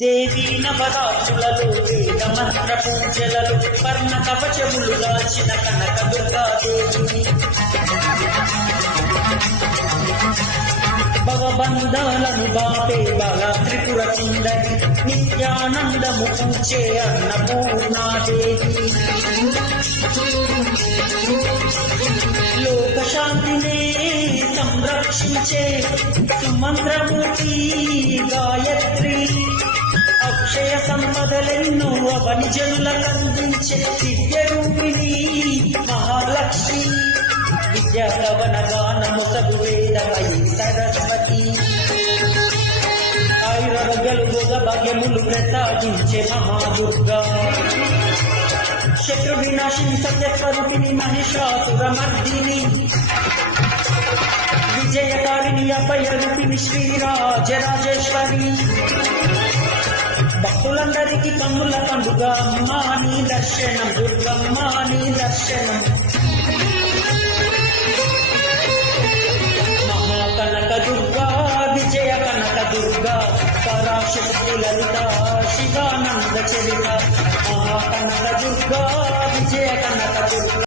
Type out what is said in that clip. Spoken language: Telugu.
దేవి నవరాత్రులలో వేద మంత్ర పూజలలో వర్ణ కవచములు దాచిన కనక దుర్గాదేవి భవబంధాలను బాపే బాల త్రిపుర సుందరి నిత్యానందము పూచే అన్నపూర్ణాదేవి లోక శాంతినే సంరక్షించే సుమంత్రమూర్తి గాయత్రి అక్షయ సంపదలెన్నో అవని జనులకందించే దివ్య రూపిణి మహాలక్ష్మి విద్యాలవన గానముసగు వేదమయీ సరస్వతి ఆయురగలు భోగ భాగ్యములు ప్రసాదించే మహాదుర్గా శత్రు వినాశిని సత్యస్వరూపిణి మహిషాసుర మర్దిని విజయకారిణి అభయ రూపిణి శ్రీరాజరాజేశ్వరి భక్తులందరికీ కన్నుల పండుగ అమ్మా నీ దర్శనం దుర్గమ్మ నీ దర్శనం మహాకనక దుర్గా విజయ కనక దుర్గా పరాశక్తి లలిత శివానంద చరిత మహాకనక దుర్గా